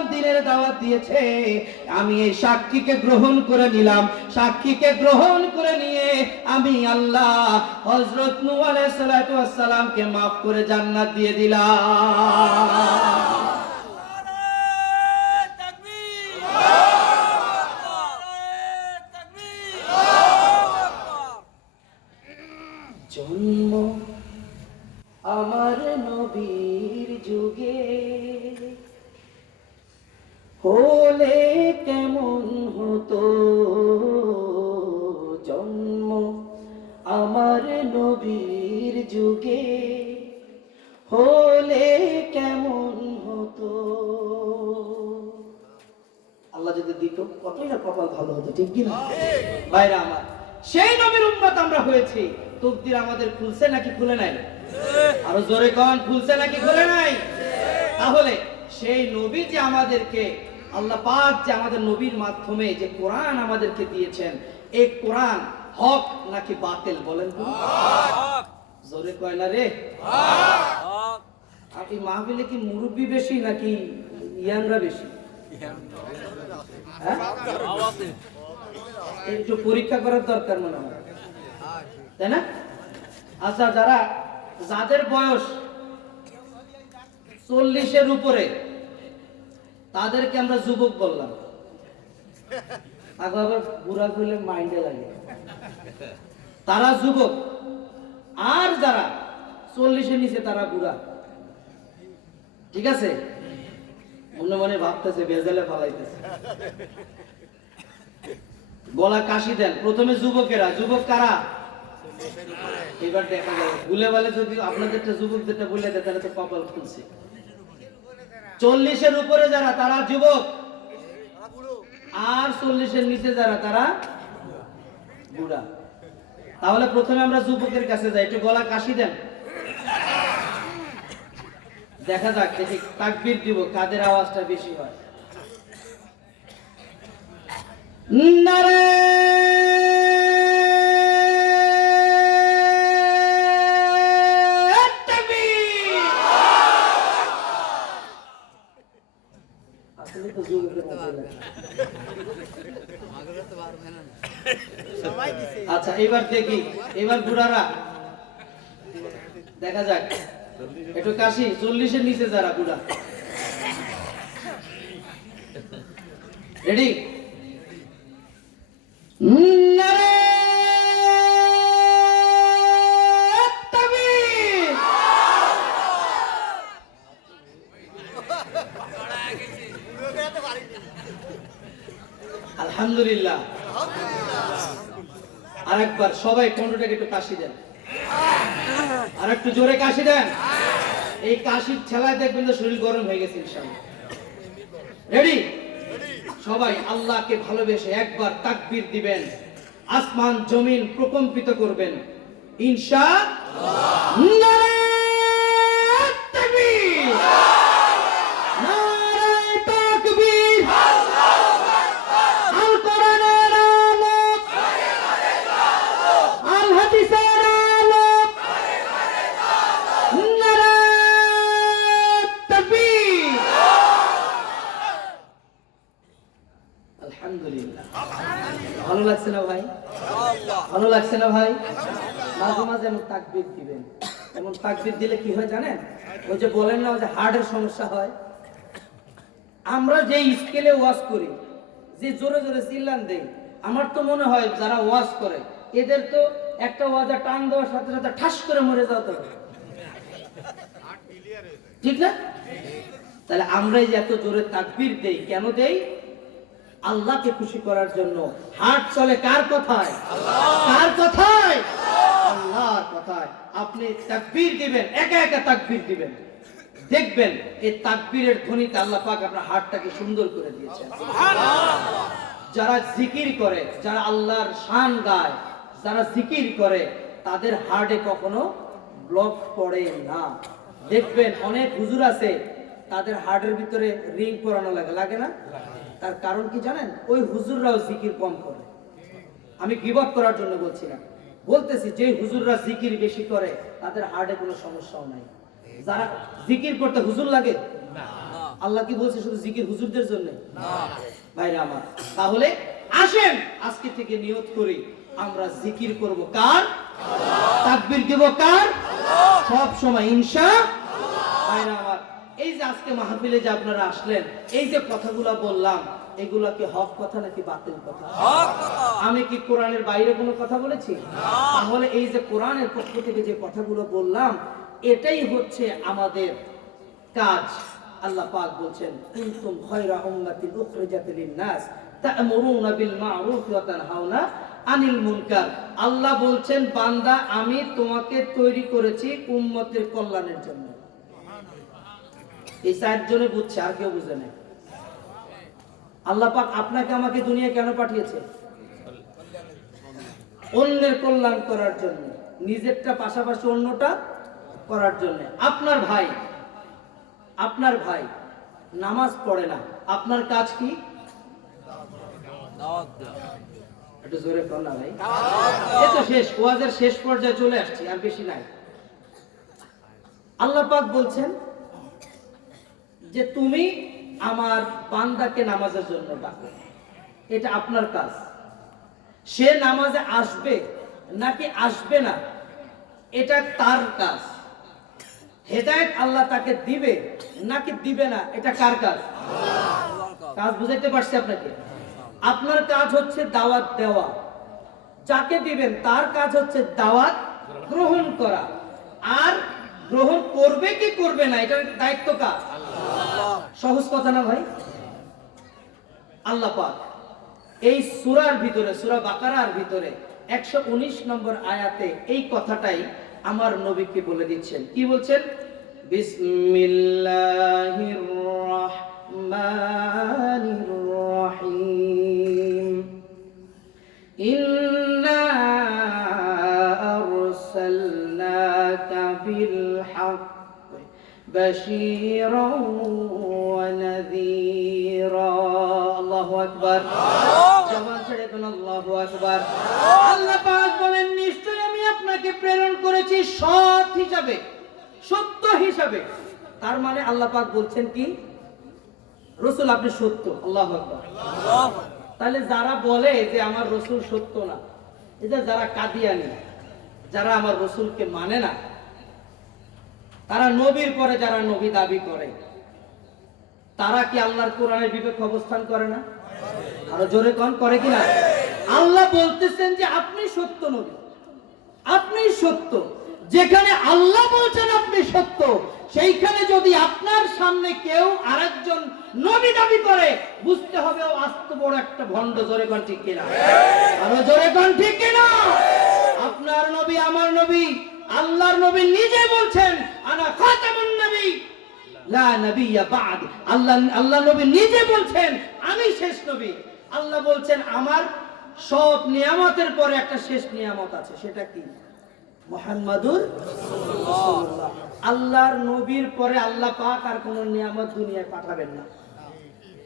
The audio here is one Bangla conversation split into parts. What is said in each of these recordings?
সাল্লাম দ্বীনের দাওয়াত দিয়েছে, আমি এই সাক্ষীকে গ্রহণ করে নিলাম। সাক্ষীকে গ্রহণ করে নিয়ে আমি আল্লাহ হযরত নূহ আলাইহিস সালাতু ওয়াস সালামকে maaf করে জান্নাত দিয়ে দিলাম। জন্ম আমার নবীর যুগে হলে কেমন হতো, জন্ম আমার নবীর যুগে হলে কেমন হতো। আল্লাহ যদি দিত কতই না কপাল ভালো হতো, ঠিক কি না ভাইরা আমার? সেই নবীর উম্মত আমরা হয়েছি। তকদির আমাদের খুলছে নাকি খুলে নাই? আরো জোরে কোন, খুলছে নাকি খুলে নাই? তাহলে সেই নবী যে আমাদেরকে, আল্লাহ পাক যে আমাদের নবীর মাধ্যমে যে কোরআন আমাদেরকে দিয়েছেন, এই কোরআন হক নাকি বাতিল বলেন তো? হক। জোরে কয় না রে হক। আর এই মাহফিলে কি মুরব্বি বেশি নাকি ইয়াংরা বেশি? হ্যাঁ, একটু পরীক্ষা করার দরকার মনে হয়, তাই না? আচ্ছা, যাদের বয়স 40-এর উপরে তাদেরকে আমরা যুবক বললাম। আবার বুড়া করলে মাইন্ডে লাগে, তারা যুবক। আর যারা 40-এর নিচে তারা বুড়া। ঠিক আছে? মনে মনে ভাবতেছে বেজালে ফালাইতেছে। গলা কাশি দেন প্রথমে যুবকেরা। যুবক কারা? এবার দেখা যায় ভুলে বলে, যদি আপনাদেরটা যুবকদেরটা বলে দেয় তাহলে তো কপাল খুলছে। 40-এর উপরে যারা তারা যুবক, আর 40-এর নিচে যারা তারা বুড়া। তাহলে প্রথমে আমরা যুবকের কাছে যাই, একটু গলা কাশি দেন, দেখা যাক, দেখি তাকবীর দিব কাদের আওয়াজটা বেশি হয়। নারে তাকবীর। আসলে তো যুবকের মধ্যে। আচ্ছা, এবার দেখি, এবার বুড়ারা দেখা যাক, একটু কাশি। 40-এর নিচে যারা বুড়া, রেডি? আলহামদুলিল্লাহ। আরেকবার সবাই কণ্ঠটাকে একটু কাশি দেন, আর একটু জোরে কাশি দেন। এই কাশির ঠেলায় দেখবেন যে শরীর গরম হয়ে গেছে ইনশাআল্লাহ। রেডি? সবাই আল্লাহকে ভালোবেসে একবার তাকবীর দিবেন, আসমান জমিন প্রকম্পিত করবেন ইনশাআল্লাহ। নারে তাকবীর, নারে তাকবীর। আল কোরআনের আলো, আল হাদিসের আলো, নারে তাকবীর। আলহামদুলিল্লাহ। ভালো লাগছে না ভাই? ভালো লাগছে না ভাই? মাঝে মাঝে এমন তাকবীর দিবেন। এমন তাকবীর দিলে কি হয় জানেন? ওই যে বলেন না, ওই যে হার্টের সমস্যা হয়। আমরা যে স্কেলে ওয়াজ করি, যে জোরে জোরে চিল্লান দেই, আমার তো মনে হয় যারা ওয়াজ করে এদের তো একটা ওয়াজে টান দেওয়ার সাথে সাথে ঠাস করে মরে যাওয়াতে হবে, ঠিক না? তাহলে আমরা যে এত জোরে তাকবীর দেই, কেন দেই? আল্লাহকে খুশি করার জন্য। হার্ট চলে কার কথায়? কার কথায়? আল্লাহর কথায়। আপনি তাকবীর দিবেন, একা একা তাকবীর দিবেন, দেখবেন এই তাকবীরের ধ্বনিতে আল্লাহ পাক আপনার হার্টটাকে সুন্দর করে দিয়েছেন। সুবহানাল্লাহ। যারা জিকির করে, যারা আল্লাহর শান গায়, যারা জিকির করে, তাদের হার্টে কখনো ব্লক পড়ে না। দেখবেন অনেক হুজুর আছে, তাদের হার্টের ভিতরে রিং পরানো লাগে, লাগে না? তার কারণ কি জানেন? ওই হুজুররাও জিকির কম করে। আমি গিবত করার জন্য বলছি না, বলতেছি যে হুজুররা জিকির বেশি করে তাদের হার্টে কোনো সমস্যাও নাই। যারা জিকির করতে হুজুর লাগে, আল্লাহ কি বলছে শুধু জিকির হুজুরদের জন্য? ভাইরা আমার, তাহলে আসেন আজকে থেকে নিয়ত করি আমরা জিকির করব কার? তাকবীর দেব কার? সব সময় ইনশাআল্লাহ। ভাইরা আমার, এই যে আজকে মাহফিলে যে আপনারা আসলেন, এই যে কথাগুলো বললাম, এগুলা কি হক কথা নাকি বাতিল কথা? হক কথা। আমি কি কোরআনের বাইরে কোনো কথা বলেছি? তাহলে এই যে কোরআনের পক্ষ থেকে যে কথাগুলো বললাম, এটাই হচ্ছে আমাদের কাজ। আল্লাহ পাক বলছেন, কুনতুম খায়রা উম্মাতিন উখরিজাত লিন-নাস তা'মুরুনা বিল মা'রুফ ওয়া তানহাউনা আনিল মুনকার। আল্লাহ বলছেন, বান্দা আমি তোমাকে তৈরি করেছি উম্মতের কল্যাণের জন্য। এই চারজনে বুঝছে, আর কেউ বুঝে না। আল্লাহ পাক আপনাকে আমাকে দুনিয়া কেন পাঠিয়েছে? অন্যের কল্যাণ করার জন্য, নিজেরটা পাশাপাশি অন্যটা করার জন্য। আপনার ভাই নামাজ পড়ে না, আপনার কাজ কি? একটু জোরে কর না ভাই। এই তো শেষ, ওয়াজের শেষ পর্যায়ে চলে আসছি, আর বেশি নাই। আল্লাহ পাক বলছেন যে তুমি আমার বান্দাকে নামাজের জন্য ডাকো, এটা আপনার কাজ। সে নামাজে আসবে নাকি আসবে না, এটা তার কাজ। হেদায়েত আল্লাহ তাকে দিবে নাকি দিবে না, এটা কার কাজ? কাজ বুঝাইতে পারছি আপনাকে? আপনার কাজ হচ্ছে দাওয়াত দেওয়া, যাকে দিবেন তার কাজ হচ্ছে দাওয়াত গ্রহণ করা। আর গ্রহণ করবে কি করবে না, এটার দায়িত্ব কার? সহজ কথা না ভাই? আল্লাহ পাক এই সূরার ভিতরে, সূরা বাকারার ভিতরে 119 নম্বর আয়াতে এই কথাটাই আমার নবীকে বলে দিচ্ছেন। কি বলছেন? বিসমিল্লাহির রাহমানির রাহিম, ইন্না আরসালনাকা বিল হাক্কি বাশীরান ওয়া নাযীরা। আল্লাহু আকবার। জবান ছেড়ে বলুন আল্লাহু আকবার। আল্লাহ পাক বলেন, নিশ্চয়ই আমি আপনাকে প্রেরণ করেছি সৎ হিসাবে, সত্য হিসাবে। তার মানে আল্লাহ পাক বলছেন কি? রাসূল আপনি সত্য। আল্লাহু আকবার। তাহলে যারা বলে যে আমার রাসূল সত্য না, এটা যারা কাদিয়ানি, যারা আমার রাসূলকে মানে না, তারা নবীর পরে যারা নবী দাবি করে, তারা কি আল্লাহর কোরআনের বিপক্ষে অবস্থান করে না? আরো জোরে কোন করে কিনা? আল্লাহ বলতেছেন যে আপনি সত্য নবী, আপনি সত্য। যেখানে আল্লাহ বলছেন আপনি সত্য, সেইখানে যদি আপনার সামনে কেউ আরেকজন নবী দাবি করে, বুঝতে হবে ও আস্ত বড় একটা ভণ্ড। জোরে কোন ঠিক কিনা? আরো জোরে কোন ঠিক কিনা? আপনার নবী, আমার নবী, আল্লাহর নবী নিজে বলছেন, আনা খাতামুন নবী লা নবিয়্যা বা'দ। আল্লাহ নবী নিজে বলছেন আমি শেষ নবী। আল্লাহ বলছেন আমার সব নিয়ামতের পরে একটা শেষ নিয়ামত আছে, সেটা কি? মুহাম্মাদুর রাসূলুল্লাহ। আল্লাহর নবীর পরে আল্লাহ পাক আর কোন নিয়ামত দুনিয়ায় পাঠাবেন না।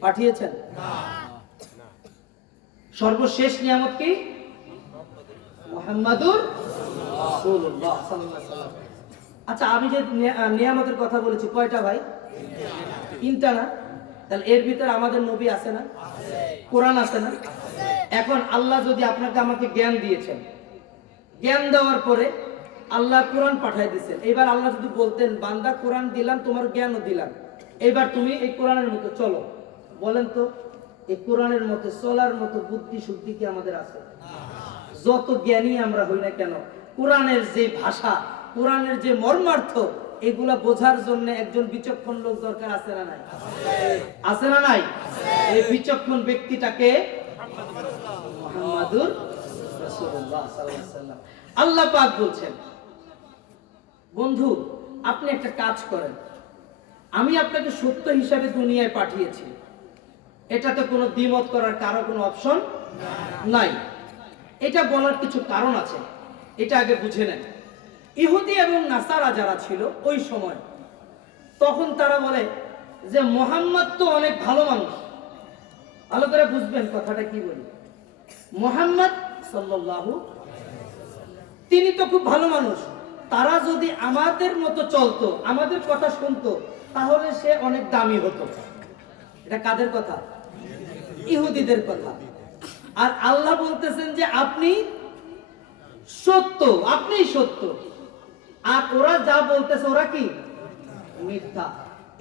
পাঠিয়েছেন? সর্বশেষ নিয়ামত কি? মুহাম্মাদুর রাসূলুল্লাহ সাল্লাল্লাহু আলাইহি ওয়াসাল্লাম। আচ্ছা, আমি যে নিয়ামতের কথা বলেছি কয়টা ভাই? তিনটা না? তাহলে এর ভিতরে আমাদের নবী আছে না? কোরআন আছে না? এখন আল্লাহ যদি আপনাকে আমাকে জ্ঞান দিয়েছেন, জ্ঞান দেওয়ার পরে আল্লাহ কোরআন পাঠিয়ে দিয়েছেন, এবার আল্লাহ যদি বলতেন বান্দা কোরআন দিলাম, তোমার জ্ঞানও দিলাম, এবার তুমি এই কোরআনের মতো চলো, বলেন তো এই কোরআনের মতো চলার মতো বুদ্ধি শুদ্ধি কি আমাদের আছে? যত জ্ঞানী আমরা হই না কেন, কোরআনের যে ভাষা, কোরআনের যে মর্মার্থ, এগুলা বোঝার জন্য একজন বিচক্ষণ লোক দরকার আছে না নাই? আছে না নাই? এই বিচক্ষণ ব্যক্তিটাকে মুহাম্মাদুর রাসূলুল্লাহ সাল্লাল্লাহু আলাইহি ওয়াসাল্লাম। আল্লাহ পাক বলছেন, বন্ধু আপনি একটা কাজ করেন, আমি আপনাকে সত্য হিসাবে দুনিয়ায় পাঠিয়েছি, এটাতে কোনো দ্বিমত করার কারো কোনো অপশন নাই। এটা বলার কিছু কারণ আছে, এটা আগে বুঝে নেন। ইহুদি এবং নাসারা যারা ছিল ওই সময়, তখন তারা বলে যে মুহাম্মদ তো অনেক ভালো মানুষ। ভালো করে বুঝবেন কথাটা কি বলি। মুহাম্মদ সাল্লাল্লাহু, তিনি তো খুব ভালো মানুষ, তারা যদি আমাদের মতো চলতো, আমাদের কথা শুনতো, তাহলে সে অনেক দামি হতো। এটা কাদের কথা? ইহুদিদের কথা। আর আল্লাহ বলতেছেন যে আপনি সত্য, আপনি সত্য, আর ওরা যা বলতেছে ওরা কি মিথ্যা।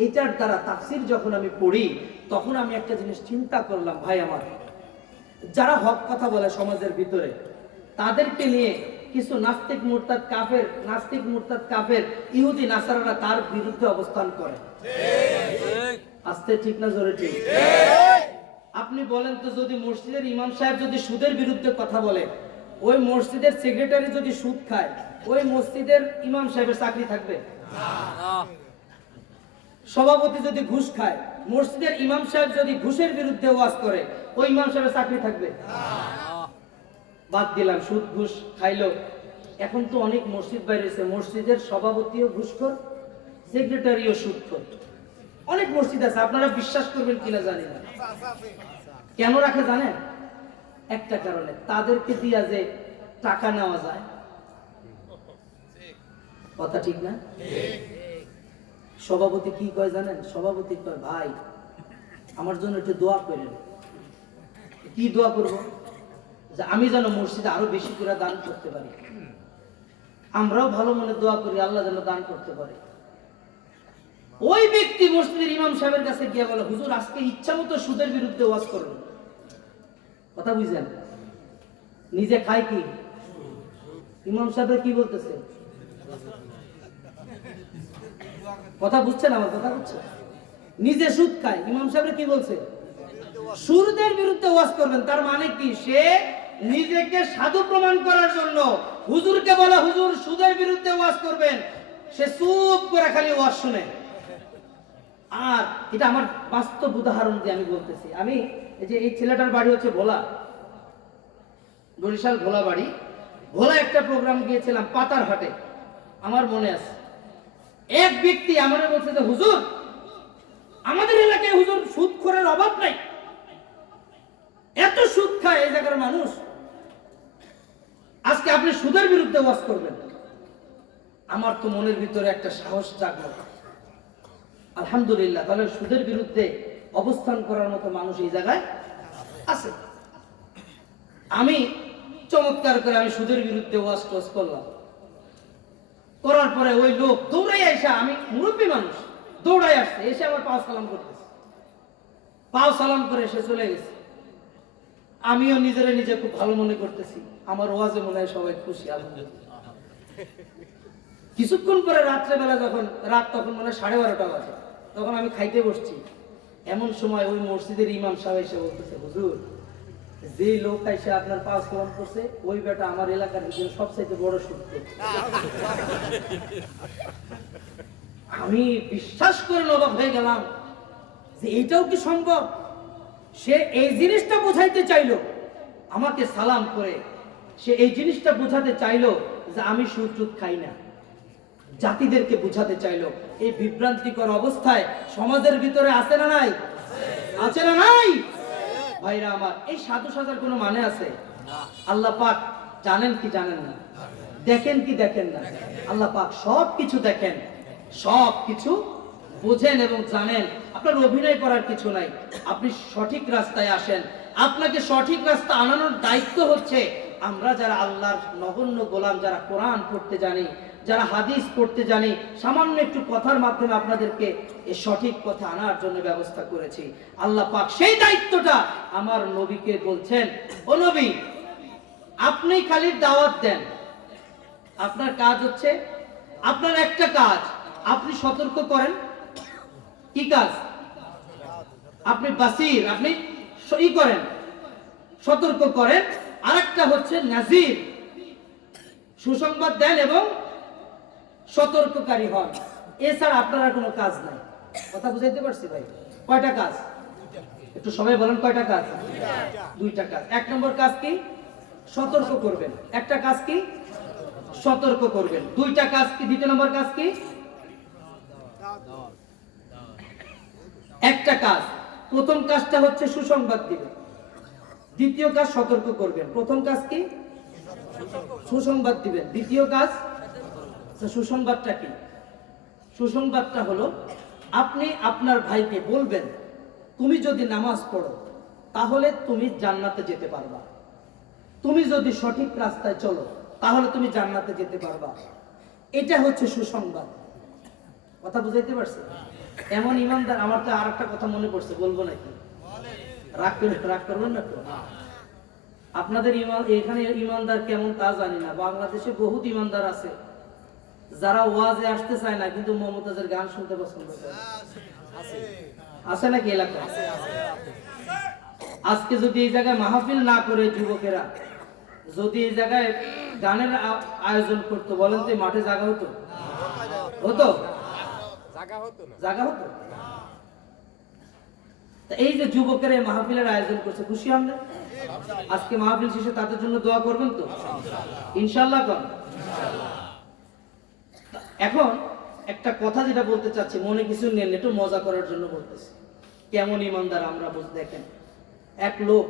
এটার দ্বারা তাফসীর যখন আমি পড়ি তখন আমি একটা জিনিস চিন্তা করলাম, ভাই আমার, যারা হক কথা বলে সমাজের ভিতরে তাদেরকে নিয়ে কিছু নাস্তিক মুরতাদ কাফের ইহুদি নাসারারা তার বিরুদ্ধে অবস্থান করে। আস্তে ঠিক না জোরে ঠিক? আপনি বলেন তো, যদি মসজিদের ইমাম সাহেব যদি সুদের বিরুদ্ধে কথা বলে, ওই মসজিদের সেক্রেটারি যদি সুদ খায়, ওই মসজিদের ইমাম সাহেবের চাকরি থাকবে? সভাপতি যদি ঘুষ খায়, মসজিদের ইমাম সাহেব যদি ঘুষের বিরুদ্ধে ওয়াজ করে, ওই ইমাম সাহেবের চাকরি থাকবে? বাদ দিলাম, সুদ ঘুষ খাইলো। এখন তো অনেক মসজিদ বাইরেছে, মসজিদের সভাপতিও ঘুষখোর, সেক্রেটারিও সুদখোর। অনেক মসজিদ আছে, আপনারা বিশ্বাস করবেন কিনা জানি না। কেন রাখে জানেন? একটা কারণে, তাদেরকে দিয়া যে টাকা নেওয়া যায়। কথা ঠিক না? সভাপতি কি কয় জানেন? সভাপতি কয়, ভাই আমার জন্য একটু দোয়া করেন। কি দোয়া করব? যে আমি যেন মসজিদে আরো বেশি করে দান করতে পারি। আমরাও ভালো মনে দোয়া করি, আল্লাহ যেন দান করতে পারে। ওই ব্যক্তি মসজিদের ইমাম সাহেবের কাছে গিয়ে বলে, হুজুর আজকে ইচ্ছা মতো সুদের বিরুদ্ধে ওয়াজ করবেন। কথা বুঝলেন? নিজে খায় কি? ইমাম সাহেবের কি বলতেছে? কথা বুঝছেন? আমার কথা বুঝছে? নিজে সুদ খায়, ইমাম সাহেবের কি বলছে? সুদের বিরুদ্ধে ওয়াজ করবেন। তার মানে কি? সে নিজেকে সাধু প্রমাণ করার জন্য হুজুরকে বলে, হুজুর সুদের বিরুদ্ধে ওয়াজ করবেন। সে চুপ করে খালি ওয়াজ শুনে। আর এটা আমার বাস্তব উদাহরণ দিয়ে আমি বলতেছি। আমি এই ছেলেটার বাড়ি হচ্ছে ভোলা, বরিশাল ভোলা বাড়ি। ভোলা একটা প্রোগ্রাম গিয়েছিলাম পাতারহাটে, আমার মনে আছে। এক ব্যক্তি আমাদের বলছে যে, হুজুর আমাদের এলাকায় হুজুর সুদখোরের অভাব নাই, এত সুদ খায় এই জায়গার মানুষ, আজকে আপনি সুদের বিরুদ্ধে ওয়াজ করবেন। আমার তো মনের ভিতরে একটা সাহস জাগলো। আলহামদুলিল্লাহ, তাহলে সুদের বিরুদ্ধে অবস্থান করার মতো মানুষ এই জায়গায় আছে। আমি চমৎকার করে আমি সুদের বিরুদ্ধে ওয়াজ টোয়াজ করলাম। করার পরে ওই লোক দৌড়াই আসা, আমি মুরব্বী মানুষ, দৌড়াই আসছে, এসে আমার পাও সালাম করতেছে। পাও সালাম করে এসে চলে গেছে। আমিও নিজে খুব ভালো মনে করতেছি, আমার ওয়াজে মনে হয় সবাই খুশি। আলহামদুলিল্লাহ। কিছুক্ষণ পরে রাত্রেবেলা যখন রাত, তখন মানে 12:30 বাজে, তখন আমি খাইতে বসছি। এমন সময় ওই মসজিদের ইমাম সাহেব এসে বলতেছে, হুজুর যে লোক এসে আপনার পাও সালাম করছে, ওই বেটা আমার এলাকার ভিতরে সবচাইতে বড় সুদখোর। আমি বিশ্বাস করে অবাক হয়ে গেলাম যে এইটাও কি সম্ভব। সে এই জিনিসটা বোঝাইতে চাইলো, আমাকে সালাম করে সে এই জিনিসটা বোঝাতে চাইলো যে আমি সুদ খাই না। জাতিদেরকে বোঝাতে চাইলো। এই বিভ্রান্তিকর অবস্থায় সমাজের ভিতরে আছে না নাই? আছে না নাই? ভাইরা আমার, এই সাধু সাজার কোনো মানে আছে? আল্লাহ পাক জানেন কি জানেন না? দেখেন কি দেখেন না? আল্লাহ পাক সব কিছু দেখেন, সব কিছু বোঝেন এবং জানেন। আপনার অভিনয় করার কিছু নাই। আপনি সঠিক রাস্তায় আসেন। আপনাকে সঠিক রাস্তা আনানোর দায়িত্ব হচ্ছে আমরা যারা আল্লাহর নগণ্য গোলাম, যারা কোরআন পড়তে জানি, যারা হাদিস পড়তে জানি, সামান্য একটু কথার মাধ্যমে আপনাদেরকে এই সঠিক পথে আনার জন্য ব্যবস্থা করেছি। আল্লাহ পাক সেই দায়িত্বটা আমার নবীকে বলছেন, ও নবী আপনি খালি দাওয়াত দেন। আপনার কাজ হচ্ছে, আপনার একটা কাজ, আপনি সতর্ক করেন। কি কাজ? আপনি বাসির, আপনি করেন, সতর্ক করেন। আরেকটা হচ্ছে নাজির, সুসংবাদ দেন এবং সতর্ককারী হন। এছাড়া আপনার আর কোনো কাজ নাই। কথা বুঝাইতে পারছি ভাই? কয়টা কাজ? একটু সবাই বলেন কয়টা কাজ? দুইটা কাজ। এক নম্বর কাজ কি? সতর্ক করবেন। একটা কাজ কি? সতর্ক করবেন। দুইটা কাজ কি? দ্বিতীয় নম্বর কাজ কি? একটা কাজ। প্রথম কাজটা হচ্ছে সুসংবাদ দিবেন, দ্বিতীয় কাজ সতর্ক করবেন। প্রথম কাজ কি? সুসংবাদ দিবেন। দ্বিতীয় কাজ, সুসংবাদটা কি? সুসংবাদটা হলো আপনি আপনার ভাইকে বলবেন, তুমি যদি নামাজ পড়ো তাহলে তুমি জান্নাতে যেতে পারবা, তুমি যদি সঠিক রাস্তায় চলো তাহলে তুমি জান্নাতে যেতে পারবা। এটা হচ্ছে সুসংবাদ। কথা বুঝাইতে পারছি? এমন ইমানদার, আমার তো আর একটা কথা মনে পড়ছে, বলবো নাকি? রাগ করবেন না তো? আপনাদের এখানে ইমানদার কেমন তা জানি না, বাংলাদেশে বহুত ইমানদার আছে যারা ওয়াজে আসতে চায় না কিন্তু মমতাজের গান শুনতে পছন্দ করে। আছে নাকি এলাকায়? আজকে যদি এই জায়গায় মাহফিল না করে যুবকেরা যদি এই জায়গায় গানের আয়োজন করতো, বলেন তো মাঠে জায়গা হতো? হতো? জায়গা হতো? এই যে যুবকেরা মাহফিলের আয়োজন করছে, খুশি আমরা? আজকে মাহফিল শেষে তাদের জন্য দোয়া করবেন তো? ইনশাআল্লাহ করবেন। এখন একটা কথা যেটা বলতে চাচ্ছি, মনে কিছু নেন, একটু মজা করার জন্য বলতেছি। কেমন ইমানদার আমরা বুঝ দেখেন, এক লোক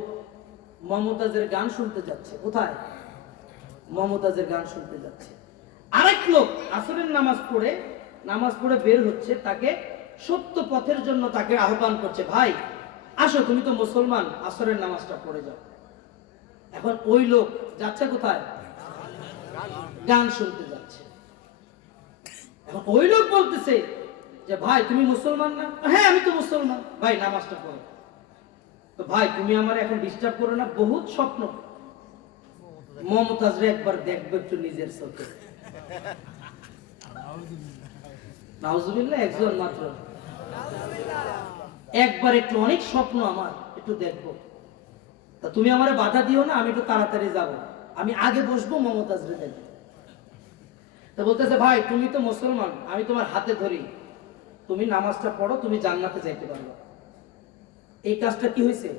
মমতাজের গান শুনতে যাচ্ছে। কোথায়? মমতাজের গান শুনতে যাচ্ছে। আরেক লোক আসরের নামাজ পড়ে বের হচ্ছে, তাকে সত্য পথের জন্য তাকে আহ্বান করছে, ভাই আসো, তুমি তো মুসলমান, আসরের নামাজটা পড়ে যাও। এখন ওই লোক যাচ্ছে কোথায়? গান শুনতে যাচ্ছে। এখন ওই লোক বলতেছে যে ভাই তুমি মুসলমান না? হ্যাঁ আমি তো মুসলমান। ভাই নামাজটা পড়ো। তো ভাই তুমি আমার এখন ডিস্টার্ব করো না, বহুত স্বপ্ন। মমতাজরে একবার দেখবো একটু নিজের চোখে। নাউজুবিল্লাহ, একজন মাত্র, একবার একটু, অনেক স্বপ্ন আমার, একটু দেখবো। তা তুমি আমারে বাধা দিও না, আমি একটু তাড়াতাড়ি যাব, আমি আগে বসবো, মমতাজরে দেখবো। তো বলতেছে ভাই তুমি তো মুসলমান, আমি তোমার হাতে ধরি, তুমি নামাজটা পড়ো, তুমি জান্নাতে যাইতে পারবে। এই কাজটা কি হয়েছে?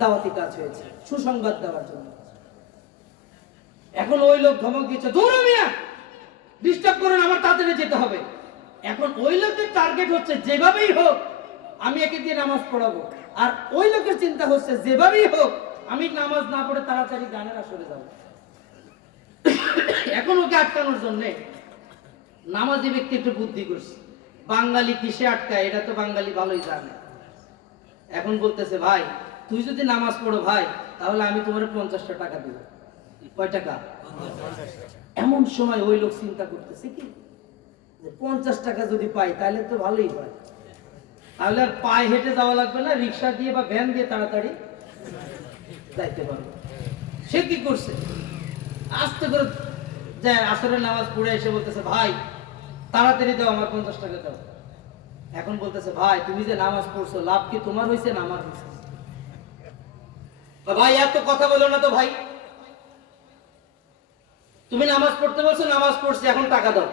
দাওয়াতি কাজ হয়েছে, সুসংবাদ দেওয়ার জন্য। এখন ওই লোক ধমক দিচ্ছে, দৌড়ো মিয়া, ডিস্টার্ব করেন, আমার তাড়াতাড়ি যেতে হবে। এখন ওই লোকের টার্গেট হচ্ছে যেভাবেই হোক আমি একে দিয়ে নামাজ পড়াবো, আর ওই লোকের চিন্তা হচ্ছে যেভাবেই হোক আমি নামাজ না পড়ে তাড়াতাড়ি গানের আসরে যাব। এখন ওকে আটকানোর জন্য নামাজি ব্যক্তি একটু বুদ্ধি করছে, বাঙালি কিসে আটকায় এটা তো বাঙালি ভালোই জানে। এখন বলতেছে ভাই তুই যদি নামাজ পড়ো ভাই, তাহলে আমি তোমার 50টা টাকা দিব। কয় টাকা? এমন সময় ওই লোক চিন্তা করতেছে কি, 50 টাকা যদি পাই তাহলে তো ভালোই হয়, তাহলে আর পায়ে হেঁটে যাওয়া লাগবে না, রিক্সা দিয়ে বা ভ্যান দিয়ে তাড়াতাড়ি যাইতে পারবে। সে কি করছে, আস্তে করে যায় আসরের নামাজ পড়ে এসে বলতেছে ভাই তাড়াতাড়ি দাও, আমার 50 টাকা দাও। এখন বলতেছে ভাই তুমি যে নামাজ পড়ছো, লাভ কি তোমার হয়েছে না আমার হয়েছে? ভাই এত কথা বলো না তো ভাই, তুমি নামাজ পড়তে বলছো, নামাজ পড়ছি, এখন টাকা দাও।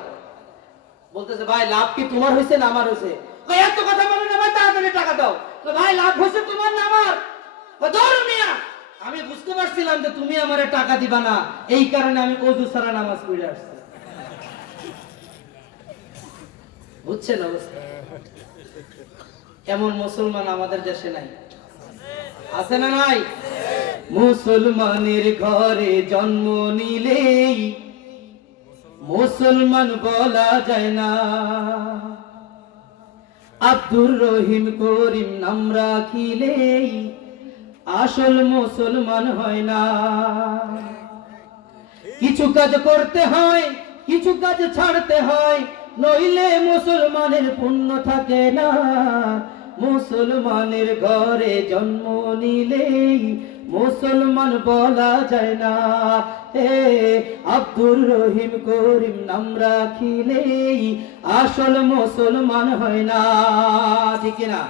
বলতেছে ভাই লাভ কি তোমার হয়েছে না আমার হয়েছে? এত কথা বলো না ভাই, তাড়াতাড়ি টাকা দাও। ভাই লাভ হয়েছে তোমার না আমার? ধরো মিয়া, আমি বুঝতে পারছিলাম যে তুমি আমারে টাকা দিবা না, এই কারণে আমি ওযু ছাড়া নামাজ পড়ে আসছি। বুঝছেন অবস্থা? এমন মুসলমান আমাদের দেশে নাই, আছে না নাই? মুসলমানের ঘরে জন্ম নিলেই মুসলমান বলা যায় না, আব্দুর রহিম করিম নাম রাখিলেই আসল মুসলমান হয় না। কিছু কাজ করতে হয়, কিছু কাজ ছাড়তে হয়, নইলে মুসলমানের পুণ্য থাকে না। মুসলমানের ঘরে জন্ম নিলেই মুসলমান বলা যায় না। আব্দুর রহিম করিম নাম রাখিলেই আসল মুসলমান হয় না, ঠিক না?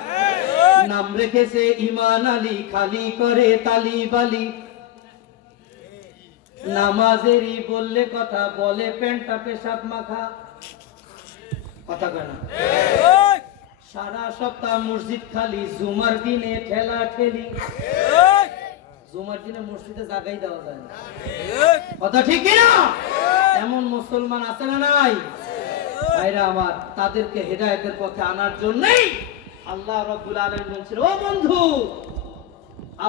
নাম রেখেছে ইমান আলী, খালি করে তালিবালি, নামাজেরই বললে কথা, বলে প্যান্টটা পেশাব মাখা। কথা কয় না? সারা সপ্তাহ মসজিদ খালি, জুমার দিনে ঠেলা ঠেলি। জুমার দিনে মসজিদে জায়গাই দেওয়া যায় না, কথা ঠিক না? এমন মুসলমান আছে না নাই? ভাইরা আমার, তাদেরকে হেদায়েতের পথে আনার জন্যই আল্লাহ রাব্বুল আলামিন বলছেন, ও বন্ধু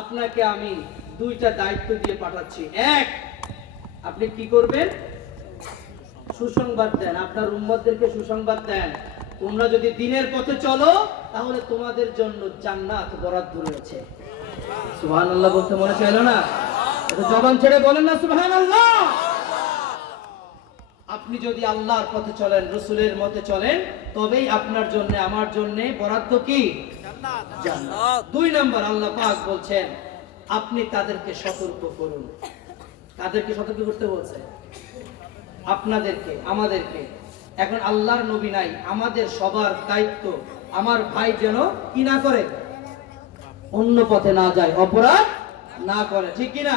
আপনাকে আমি দুইটা দায়িত্ব দিয়ে পাঠাচ্ছি। এক, আপনি কি করবেন? সুসংবাদ দেন, আপনার উম্মতদেরকে সুসংবাদ দেন। তোমরা যদি দিনের পথে চলো তাহলে তোমাদের জন্য জান্নাত বরাদ্দ রয়েছে। সুবহানাল্লাহ বলতে মনে চাইলো না? এটা জবান ছেড়ে বলেন না সুবহানাল্লাহ। আপনি যদি আল্লাহর পথে চলেন, রাসূলের মতে চলেন, তবেই আপনার জন্য আমার জন্য বরাদ্দ কি? জান্নাত। 2 নাম্বার আল্লাহ পাক বলছেন আপনি তাদেরকে সতর্ক করুন। তাদেরকে সতর্ক করতে বলছে? আপনাদেরকে, আমাদেরকে। এখন আল্লাহর নবী নাই, আমাদের সবার দায়িত্ব আমার ভাই যেন কি না করে, অন্য পথে না যায়, অপরাধ না করে, ঠিক কি না?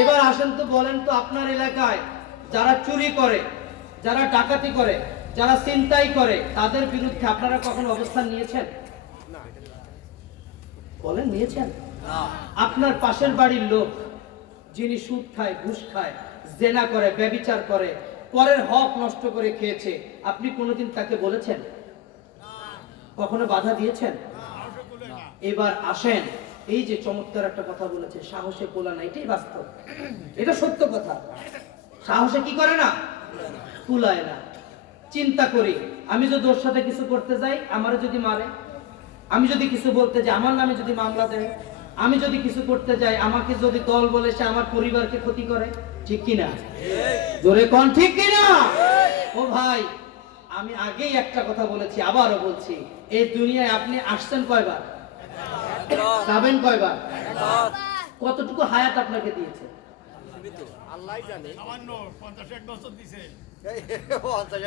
এবার আসেন তো বলেন তো, আপনার এলাকায় যারা চুরি করে, যারা ডাকাতি করে, যারা ছিনতাই করে, তাদের বিরুদ্ধে আপনারা কখনো অবস্থান নিয়েছেন? বলেন, নিয়েছেন? আপনার পাশের বাড়ির লোক যিনি সুদ খায়, ঘুষ খায়, জেনা করে, ব্যভিচার করে, পরের হক নষ্ট করে খেয়েছে, আপনি কোনোদিন তাকে বলেছেন? কখনো বাধা দিয়েছেন? এবার আসেন, এই যে চমৎকার একটা কথা বলেছে, সাহসে কোলা না, এটাই বাস্তব, এটা সত্য কথা। সাহসে কি করে না? কুলায় না। চিন্তা করি, আমি যদি ওর সাথে কিছু করতে যাই, আমারে যদি মারে, আমি যদি কিছু বলতে যাই আমার নামে যদি মামলা দেয়, আমি যদি কিছু করতে যাই আমাকে যদি দল বলে সে আমার পরিবারকে ক্ষতি করে, ঠিক কিনা? জোরে কোন ঠিক কিনা? ও ভাই, আমি আগেই একটা কথা বলেছি, আবারও বলছি, এই দুনিয়ায় আপনি আসছেন কয়বার, যাবেন কয়বার, কতটুকু হায়াত আপনাকে দিয়েছে আল্লাহই জানে। সামান্য 50-60 বছর দিছে।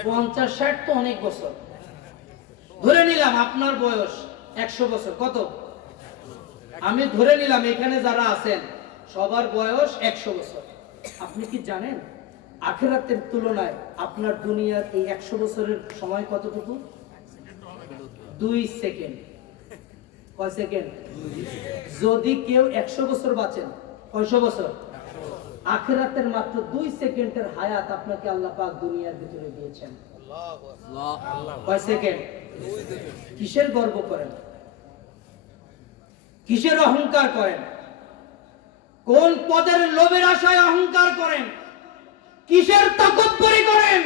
50-60 তো অনেক বছর। ধরে নিলাম আপনার বয়স 100 বছর। কত? আমি ধরে নিলাম এখানে যারা আছেন সবার বয়স 100 বছর। আপনি কি জানেন আখিরাতের তুলনায় আপনার দুনিয়ার এই 100 বছরের সময় কতটুকু? 2 সেকেন্ড। কয় সেকেন্ড? যদি কেউ 100 বছর বাঁচেন, কয়শো বছর? আখিরাতের মাত্র 2 সেকেন্ডের হায়াত আপনাকে আল্লাহ পাক দুনিয়ার ভিতরে দিয়েছেন। কয় সেকেন্ড? কিসের গর্ব করেন? কিসের অহংকার করেন? কোন পদের লোভের আশায় অহংকার করেন? কিসের তাকব্বুরি করেন?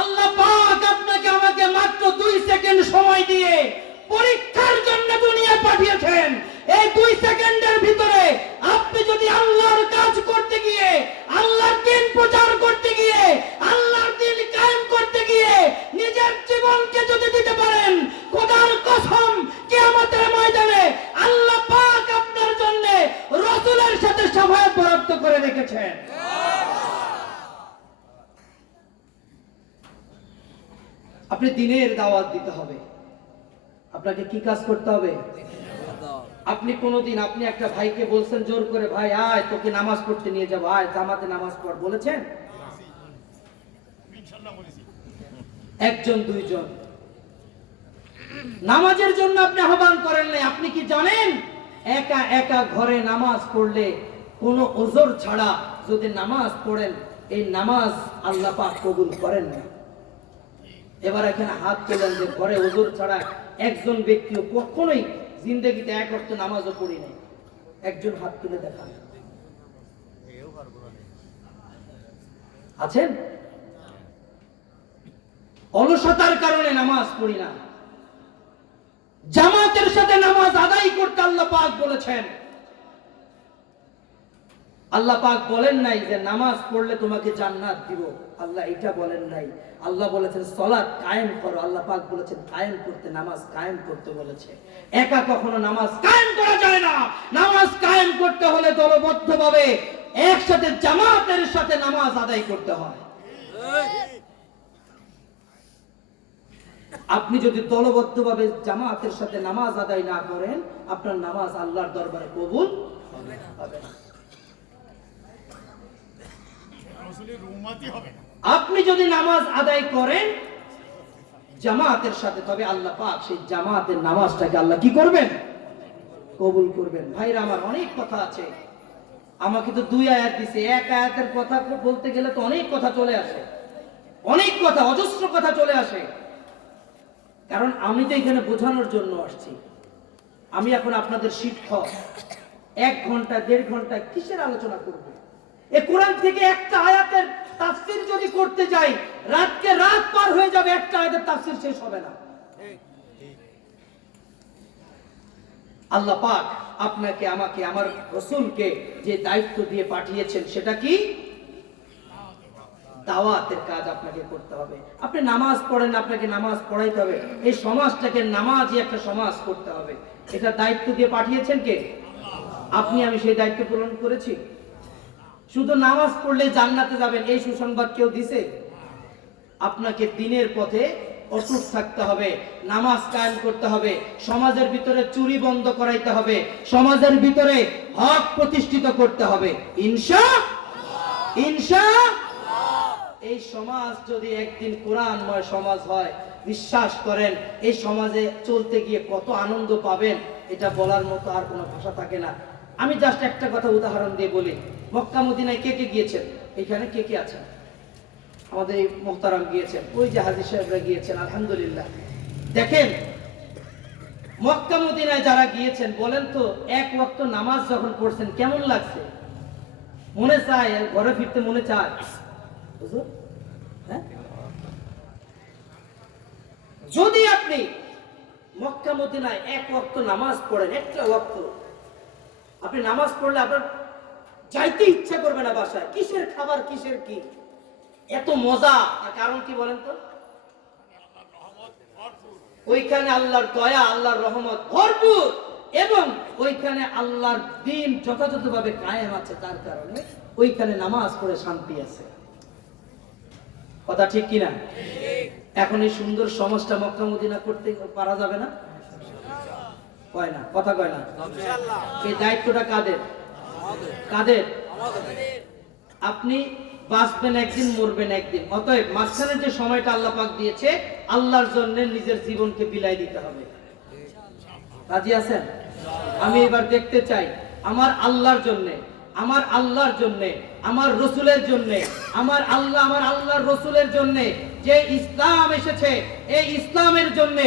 আল্লাহ পাক আপনাকে আমাকে মাত্র 2 সেকেন্ড সময় দিয়ে পরীক্ষার জন্য দুনিয়া পাঠিয়েছেন। এই 2 সেকেন্ডের ভিতরে আপনি যদি আল্লাহর কাজ করতে গিয়ে, আল্লাহর দ্বীন প্রচার করতে গিয়ে, আল্লাহর দ্বীন কায়েম করতে গিয়ে নিজের জীবনকে যদি দিতে পারেন, খোদার কসম কিয়ামতের ময়দানে আল্লাহ পাক আপনার জন্য রাসূলের সাথে শাফায়াত বরাদ্দ করে রেখেছেন। আপনি দ্বীনের দাওয়াত দিতে হবে। আপনাকে কি কাজ করতে হবে? আপনি কোনদিন আপনি একটা ভাইকে বলছেন জোর করে, ভাই আয় তোকে নামাজ পড়তে নিয়ে যাবো, আয় জামাতে নামাজ পড়, বলেছেন? একজন দুইজন নামাজের জন্য আপনি আহ্বান করেন নাই। আপনি কি জানেন একা একা ঘরে নামাজ পড়লে কোন ওজর ছাড়া যদি নামাজ পড়েন, এই নামাজ আল্লাহ পাক কবুল করেন না। এবার এখানে হাত তোলেন যে ঘরে ওজর ছাড়া একজন ব্যক্তিও কখনোই জিন্দেগিতে এক ওয়াক্ত নামাজও পড়ি নাই, একজন হাত তুলে দেখান। আছেন? অলসতার কারণে নামাজ পড়ি না। জামাতের সাথে নামাজ আদায় করতে আল্লাহ পাক বলেছেন। আল্লাহ পাক বলেন নাই যে নামাজ পড়লে তোমাকে জান্নাত দিব, আল্লাহ এটা বলেন নাই। আল্লাহ বলেছেন সালাত কায়েম করো, আল্লাহ পাক বলেছেন কায়েম করতে, নামাজ কায়েম করতে বলেছে। একা কখনো নামাজ কায়েম করা যায় না। নামাজ কায়েম করতে হলে দলবদ্ধভাবে একসাথে জামাতের সাথে নামাজ আদায় করতে হয়। আপনি যদি দলবদ্ধভাবে জামাতের সাথে নামাজ আদায় না করেন, আপনার নামাজ আল্লাহর দরবারে কবুল হবে না। আপনি যদি নামাজ আদায় করেন জামাতের সাথে, তবে আল্লাহ পাক সেই জামাতের নামাজটাকে আল্লাহ কি করবেন? কবুল করবেন। ভাইরা আমার, অনেক কথা আছে। আমাকে তো 2 আয়াত দিছে, এক আয়াতের কথা বলতে গেলে তো অনেক কথা চলে আসে, অনেক কথা, অজস্র কথা চলে আসে। কারণ আমি তো এখানে বোঝানোর জন্য আসছি। আমি এখন আপনাদের শিক্ষক। 1 ঘন্টা 1.5 ঘন্টা কিসের আলোচনা করব? এই কোরআন থেকে একটা আয়াতের তাফসীর যদি করতে যাই, রাতকে রাত পার হয়ে যাবে, একটা আয়াতের তাফসীর শেষ হবে না। আল্লাহ পাক আপনাকে, আমাকে, আমার রাসূলকে যে দায়িত্ব দিয়ে পাঠিয়েছেন সেটা কি? দাওয়াতের কাজ আপনাকে করতে হবে। আপনি নামাজ পড়েন, আপনাকে নামাজ পড়াইতে হবে। এই সমাজটাকে নামাজি একটা সমাজ করতে হবে। এটা দায়িত্ব দিয়ে পাঠিয়েছেন কে? আপনি, আমি সেই দায়িত্ব পালন করেছি? শুধু নামাজ পড়লে জান্নাতে যাবেন এই সুসংবাদ কেউ দিছে? আপনাকে দিনের পথে অটুট থাকতে হবে, নামাজ কায়েম করতে হবে, সমাজের ভিতরে চুরি বন্ধ করাইতে হবে, সমাজের ভিতরে হক প্রতিষ্ঠিত করতে হবে। ইনশাআল্লাহ। এই সমাজ যদি একদিন কোরআনময় সমাজ হয়, বিশ্বাস করেন এই সমাজে চলতে গিয়ে কত আনন্দ পাবেন, এটা বলার মতো আর কোনো ভাষা থাকে না। আমি জাস্ট একটা কথা উদাহরণ দিয়ে বলি। মক্কা মদিনায় কে কে গিয়েছেন? এখানে কে কে আছেন? আমাদের এই মুহতারাম গিয়েছেন, ওই যে হাজী সাহেবরা গিয়েছেন, আলহামদুলিল্লাহ। দেখেন মক্কা মদিনায় যারা গিয়েছেন, বলেন তো এক ওয়াক্ত নামাজ যখন পড়ছেন কেমন লাগছে? মনে চায় ঘরে ফিরতে, মনে চায়? হ্যাঁ? যদি আপনি মক্কা মদিনায় এক ওয়াক্ত নামাজ পড়েন, একটা ওয়াক্ত, আপনি নামাজ পড়লে আপনার যাইতে ইচ্ছা করবে না বাসায়। কিসের খাবার, কিসের কি, এত মজা। তার কারণ কি বলেন তো? ওইখানে আল্লাহর দয়া, আল্লাহর রহমত ভরপুর, এবং ওইখানে আল্লাহর দ্বীন যথাযথভাবে কায়েম আছে। তার কারণে ওইখানে নামাজ পড়ে শান্তি আছে। কথা ঠিক কিনা? এখন এই সুন্দর সমাজটা মক্কা মদিনা করতে পারা যাবে না? কয় না, কথা কয় না। এই দায়িত্বটা কাদের? কাদের? আপনি বাঁচবেন একদিন, মরবেন একদিন। অতএব মাঝখানে যে সময়টা আল্লাহ পাক দিয়েছে, আল্লাহর জন্য নিজের জীবনকে বিলাই দিতে হবে। রাজি আছেন? আমি এবার দেখতে চাই আমার আল্লাহর জন্য, আমার আল্লাহর জন্য, আমার রসুলের জন্য, আমার আল্লাহর রসুলের জন্য যে ইসলাম এসেছে, এই ইসলামের জন্য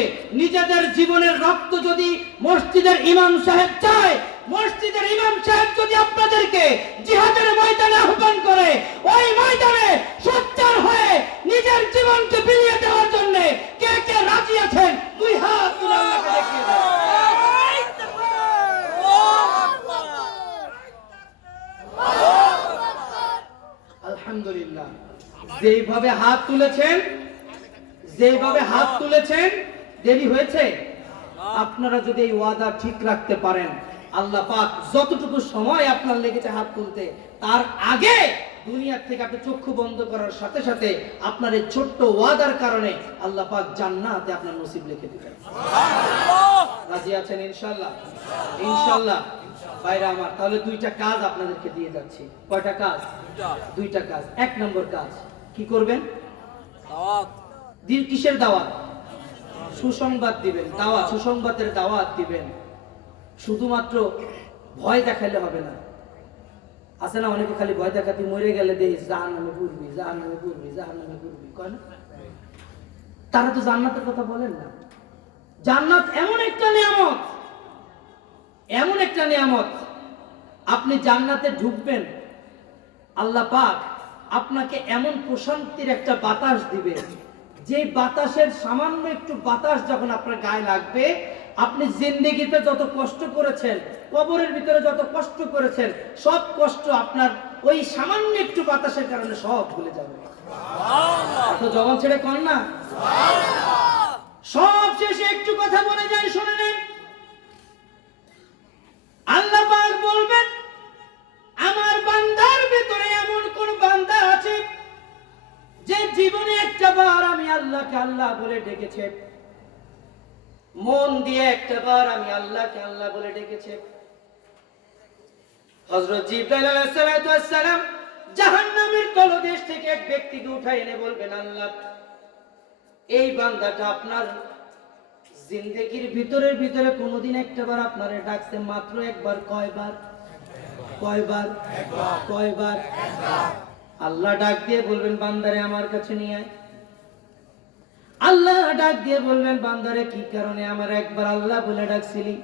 নিজেদের জীবনের রক্ত যদি মসজিদের ইমাম সাহেব চায়, মসজিদের ইমাম সাহেব যদি আপনাদেরকে জিহাদের ময়দানে আহ্বান করে, ওই ময়দানে সোচ্চার হয়ে নিজের জীবনকে বিলিয়ে দেওয়ার জন্য কে কে রাজি আছেন? দুই হাত তুলে আল্লাহকে দেখিয়ে দেন। আলহামদুলিল্লাহ। যেইভাবে হাত তুলেছেন, দেরি হয়েছে? আপনারা যদি এই ওয়াদা ঠিক রাখতে পারেন, আল্লাহ পাক যতটুকু সময় আপনার লেগেছে হাত তুলতে, তার আগে দুনিয়ার থেকে আপনি চক্ষু বন্ধ করার সাথে সাথে আপনার এই ছোট্ট ওয়াদার কারণে আল্লাহ পাক জান্নাতে আপনার নসিব লিখে দিবেন। রাজি আছেন ইনশাআল্লাহ? ইনশাআল্লাহ। ভাইরা আমার, তাহলে দুইটা কাজ আপনাদেরকে দিয়ে যাচ্ছি। কয়টা কাজ? দুইটা কাজ। এক নম্বর কাজ কি করবেন? দাওয়াত। কিসের দাওয়াত? সুসংবাদ দিবেন। দাওয়াত, সুসংবাদের দাওয়াত দিবেন। শুধুমাত্র ভয় দেখাইলে হবে না। আছে না অনেকে খালি ভয় দেখাতে, মরে গেলে দেখিস জাহান্নামে পড়বি, জাহান্নামে পড়বি, জাহান্নামে পড়বি, কয় না? তারা তো জান্নাতের কথা বলেন না। জান্নাত এমন একটা নিয়ামত, এমন একটা নিয়ামত, আপনি জান্নাতে ঢুকবেন, আল্লাহ পাক আপনাকে এমন প্রশান্তির একটা বাতাস দিবে, যে বাতাসের সামান্য একটু বাতাস যখন আপনার গায়ে লাগবে, আপনি জিন্দেগিতে যত কষ্ট করেছেন, কবরের ভিতরে যত কষ্ট করেছেন, সব কষ্ট আপনার ওই সামান্য একটু বাতাসের কারণে সব ভুলে যাবে। তো জবান ছেড়ে কর না। সব শেষে একটু কথা বলে যাই, শুনে নেন। আল্লাহ পাক বলবেন, আমার বান্দার ভিতরে এমন কোন বান্দা আছে যে জীবনে একটা বার আমি আল্লাহকে আল্লাহ বলে ডেকেছে, মন দিয়ে একটা বার আমি আল্লাহকে আল্লাহ বলে ডেকেছে। হযরত জিবরাইল আলাইহিস সালাম জাহান্নামের তলদেশ থেকে এক ব্যক্তিকে উঠায় এনে বলবেন, আল্লাহ এই বান্দাটা আপনার জিন্দেগির ভিতরে কোনোদিন একটাবার আপনারে ডাকছে, মাত্র একবার। কয়বার? কয়বার? কয়বার? আল্লাহ ডাক দিয়ে বলবেন, বান্দারে আমার কাছে নিয়ে আয়। আল্লাহ ডাক দিয়ে বলবেন, বান্দারে কি কারণে আমার একবার আল্লাহ বলে ডাকছিলি?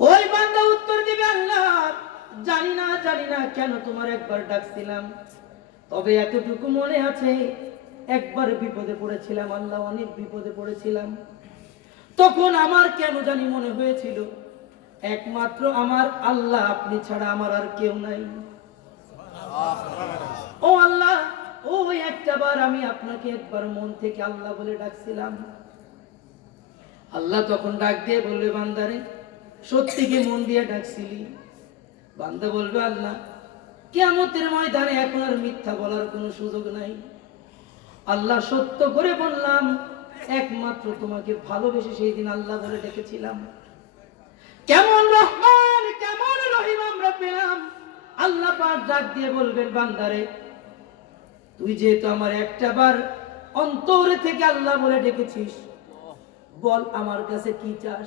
ওই বান্দা উত্তর দিবে, আল্লাহ জানি না কেন তোমার একবার ডাকছিলাম, তবে এতটুকু মনে আছে একবার বিপদে পড়েছিলাম আল্লাহ, অনেক বিপদে পড়েছিলাম। তখন আমার কেন জানি মনে হয়েছিল একমাত্র আমার আল্লাহ, আপনি ছাড়া আমার আর কেউ নাই। ও আল্লাহ, ওই একটাবার আমি আপনাকে একবার মন থেকে আল্লাহ বলে ডাকছিলাম। আল্লাহ তখন ডাক দিয়ে বলবে, বান্দারে সত্যি কি মন দিয়ে ডাকছিলি? বান্দা বলবে, আল্লাহ কিয়ামতের ময়দানে এখন আর মিথ্যা বলার কোনো সুযোগ নাই। আল্লাহ সত্য করে বললাম, একমাত্র তোমাকে ভালোবেসে সেই দিন আল্লাহ বলে ডেকেছিলাম। কেমন রহমান কেমন রহিম আমরা পেলাম। আল্লাহ পাক ডাক দিয়ে বলবেন, বান্দারে তুই যেহেতু আমার একটাবার অন্তরে থেকে আল্লাহ বলে ডেকেছিস, বল আমার কাছে কি চাস,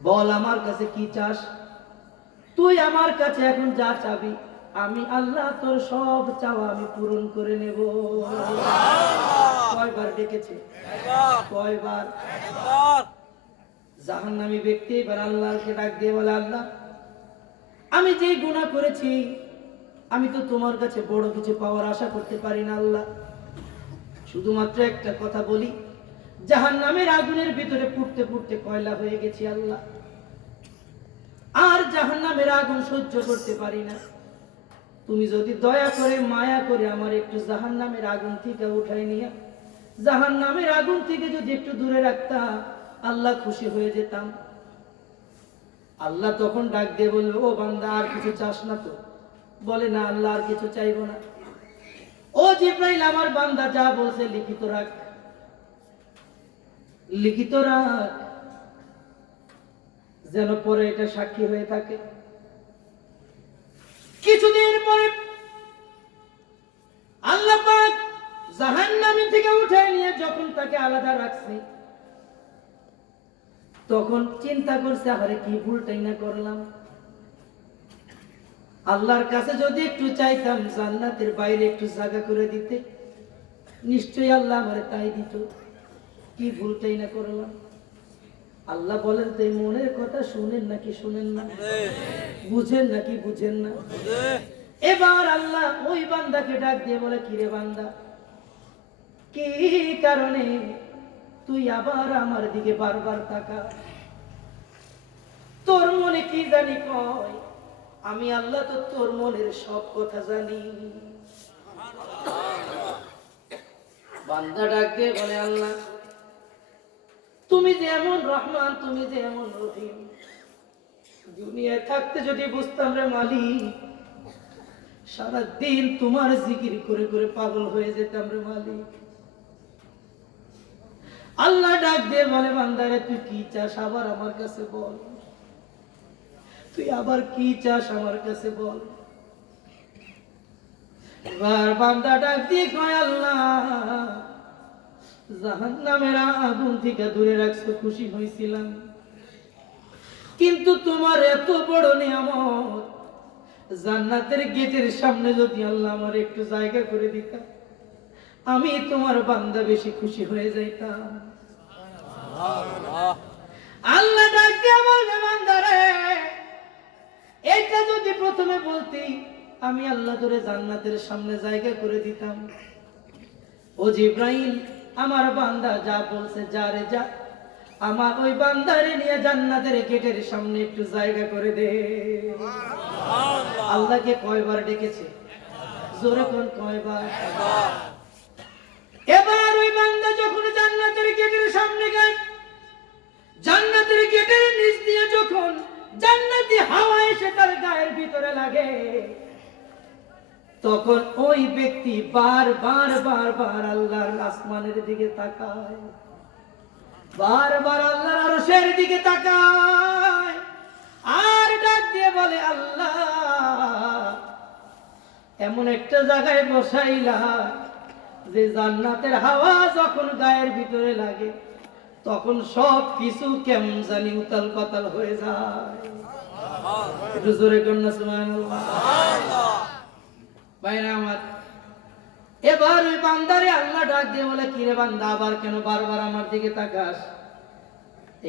বল আমার কাছে কি চাস। তুই আমার কাছে এখন যা চাবি আমি আল্লাহ তোর সব চাওয়া আমি পূরণ করে নেব। কয়বার ডেকেছে? কয়বার? জাহান্নামী ব্যক্তি এবার আল্লাহকে ডাক দিয়ে বলে, আল্লাহ আমি যে গুনাহ করেছি আমি তো তোমার কাছে বড় কিছু পাওয়ার আশা করতে পারি না আল্লাহ। শুধুমাত্র একটা কথা বলি, জাহান্নামের আগুনের ভিতরে পুড়তে পুড়তে কয়লা হয়ে গেছি আল্লাহ, আর জাহান্নামের আগুন সহ্য করতে পারি না। তুমি যদি দয়া করে মায়া করে আমার একটু জাহান্নামের আগুন থেকে উঠাই নিয়ে জাহান্নামের আগুন থেকে যদি একটু দূরে রাখতা, আল্লাহ খুশি হয়ে যেতাম। আল্লাহ তখন ডাক দিয়ে বলবে, ও বান্দা আর কিছু চাস না তো? বলে, না আল্লাহ আর কিছু চাইবো না। ও জিব্রাইল, আমার বান্দা যা বলছে লিখিত রাখ, লিখিত রাখ, যেন পরে এটা সাক্ষী হয়ে থাকে। কিছুদিন পরে আল্লাহ পাক জাহান্নামী থেকে উঠে নিয়ে যখন তাকে আলাদা রাখছে, তখন চিন্তা করছে, আরে কি ভুলটাই না করলাম। আল্লাহর কাছে যদি একটু চাইতাম জান্নাতের বাইরে একটু জায়গা করে দিতে, নিশ্চয়ই আল্লাহ আমারে তাই দিত। কি ভুলটাই না করলাম। আল্লাহ বলেন তো, এই মনের কথা শুনেন নাকি শুনেন না? বুঝেন নাকি বুঝেন না? এবার আল্লাহ ওই বান্দাকে ডাক দিয়ে বলে, কিরে বান্দা, কি কারণে তুই আবার আমার দিকে বারবার তাকা? তোর মনে কি জানি কয়? আমি আল্লাহ তো তোর মনের সব কথা জানি। বান্দা ডাক দিয়ে বলে, আল্লাহ তুমি যে এমন রহমান, তুমি যে এমন রহিম, দুনিয়ায় থাকতে যদি বুঝতাম রে মালিক, সারাদিন তোমার জিকির করে করে পাগল হয়ে যেতাম রে মালিক। আল্লাহ ডাক দিয়ে বলে, বান্দারে তুই কি চাস আবার আমার কাছে বল, তুই আবার কি চাস আমার কাছে বল। এবার বান্দা ডাক দিয়ে কয়, আল্লাহ জাহান্নামের আগুন থেকে দূরে রাখছো, খুশি হয়েছিলাম, কিন্তু তোমার এত বড় নিয়ামত জান্নাতের গেটের সামনে যদি আল্লাহ আমার একটু জায়গা করে দিতা, আমি তোমার বান্দা বেশি খুশি হয়ে যাইতাম। আল্লাহ ডাক দিয়ে বলবে, বান্দারে এটা যদি প্রথমে বলতি, আমি আল্লাহ তোরে জান্নাতের সামনে জায়গা করে দিতাম। ও জিব্রাইল, আমার বান্দা যা বলছে, যা রে যা, আমার ওই বান্দারে নিয়ে জান্নাতের গেটের সামনে একটু জায়গা করে দে। আল্লাহকে কয়বার ডেকেছে? জোরে কোন কয়বার? এবার ওই বান্দা যখন জান্নাতের গেটের সামনে গেল, জান্নাতের গেটের নিচ দিয়ে যখন জান্নাতি হাওয়া এসে তার গায়ের ভিতরে লাগে, তখন ওই ব্যক্তি বারবার আল্লাহর আসমানের দিকে তাকায়, বারবার আল্লাহর আরশের দিকে তাকায়, আর ডাক দিয়ে বলে, আল্লাহ এমন একটা জায়গায় বসাইলা যে জান্নাতের হাওয়া যখন গায়ের ভিতরে লাগে তখন সব কিছু কেমন জানি উতাল পাতাল হয়ে যায়। একটু জোরে কন্যা সুবহানাল্লাহ। ভাইরা আমার, এবার ওই বান্দারে আল্লাহ ডাক দিয়ে বলে, কিরে বান্দা আবার কেন বারবার আমার দিকে তাকাস?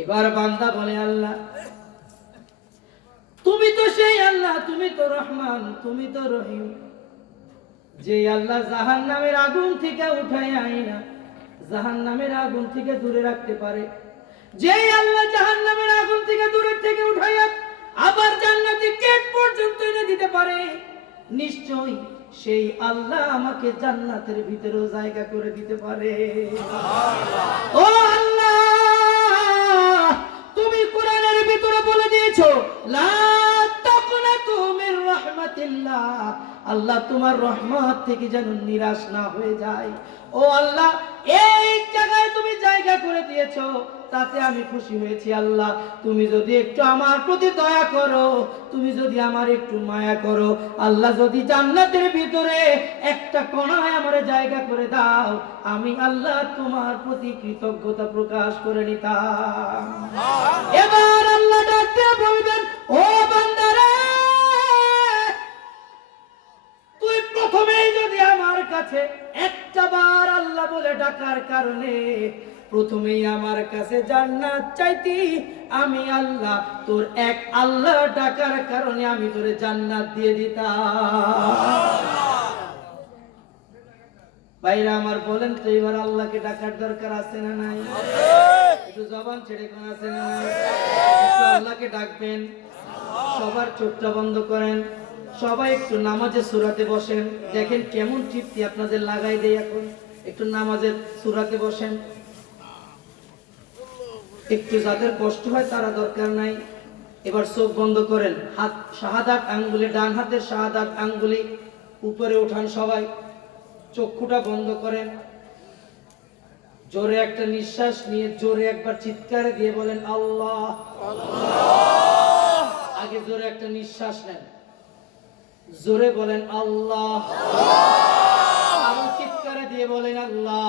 এবার বান্দা বলে, আল্লাহ তুমি তো সেই আল্লাহ, তুমি তো রহমান, তুমি তো রহিম, যে আল্লাহ জাহান্নামের আগুন থেকে উঠাই আইনা জাহান্নামের আগুন থেকে দূরে রাখতে পারে, যে আল্লাহ জাহান্নামের আগুন থেকে দূরে থেকে উঠাইয়া আবার জান্নাতি গেট পর্যন্ত এনে দিতে পারে, নিশ্চয়ই সেই আল্লাহ আমাকে জান্নাতের ভিতরেও জায়গা করে দিতে পারে। ও আল্লাহ, তুমি কোরআনের ভিতরে বলে দিয়েছো লা তাকনাতু মির রাহমাতিল্লাহ, আল্লাহ তোমার রহমত থেকে যেন নিরাশ না হয়ে যায়। ও আল্লাহ, এই জায়গায় তুমি জায়গা করে দিয়েছো, তাতে আমি খুশি হয়েছি। আল্লাহ, তুমি যদি একটু আমার প্রতি দয়া করো, তুমি যদি আমার একটু মায়া করো, আল্লাহ যদি জান্নাতের ভিতরে একটা কোণায় আমার জায়গা করে দাও, আমি আল্লাহ তোমার প্রতি কৃতজ্ঞতা প্রকাশ করে নিতাম। এবার আল্লাহ ডাক দিয়ে বলবেন, ও বান্দারে, তুই প্রথমেই যদি আমার কাছে একটা বার আল্লাহ বলে ডাকার কারণে প্রথমেই আমার কাছে জান্নাত চাইতি, আমি আল্লাহ তোর এক আল্লাহ ডাকার কারণে আমি তোরে জান্নাত দিয়ে দিতাম। ভাইরা আমার, বলেন তো এবার আল্লাহকে ডাকার দরকার আছে না নাই? একটু জবান ছেড়ে কোন আছে না নাই? একটু আল্লাহকে ডাকবেন। সবার চোখটা বন্ধ করেন, সবাই একটু নামাজের সূরাতে বসেন। দেখেন কেমন তৃপ্তি আপনাদের লাগাই দেয়। এখন একটু নামাজের সূরাতে বসেন। একটু যাদের কষ্ট হয় তারা দরকার নাই, এবার চোখ বন্ধ করেন। হাত শাহাদাত আঙ্গুলি, ডান হাতের শাহাদাত আঙ্গুলি উপরে উঠান। সবাই চক্ষুটা বন্ধ করেন। জোরে একটা নিঃশ্বাস নিয়ে জোরে একবার চিৎকার দিয়ে বলেন আল্লাহ। আগে জোরে একটা নিঃশ্বাস নেন, জোরে বলেন আল্লাহ। আরো চিৎকার দিয়ে বলেন আল্লাহ।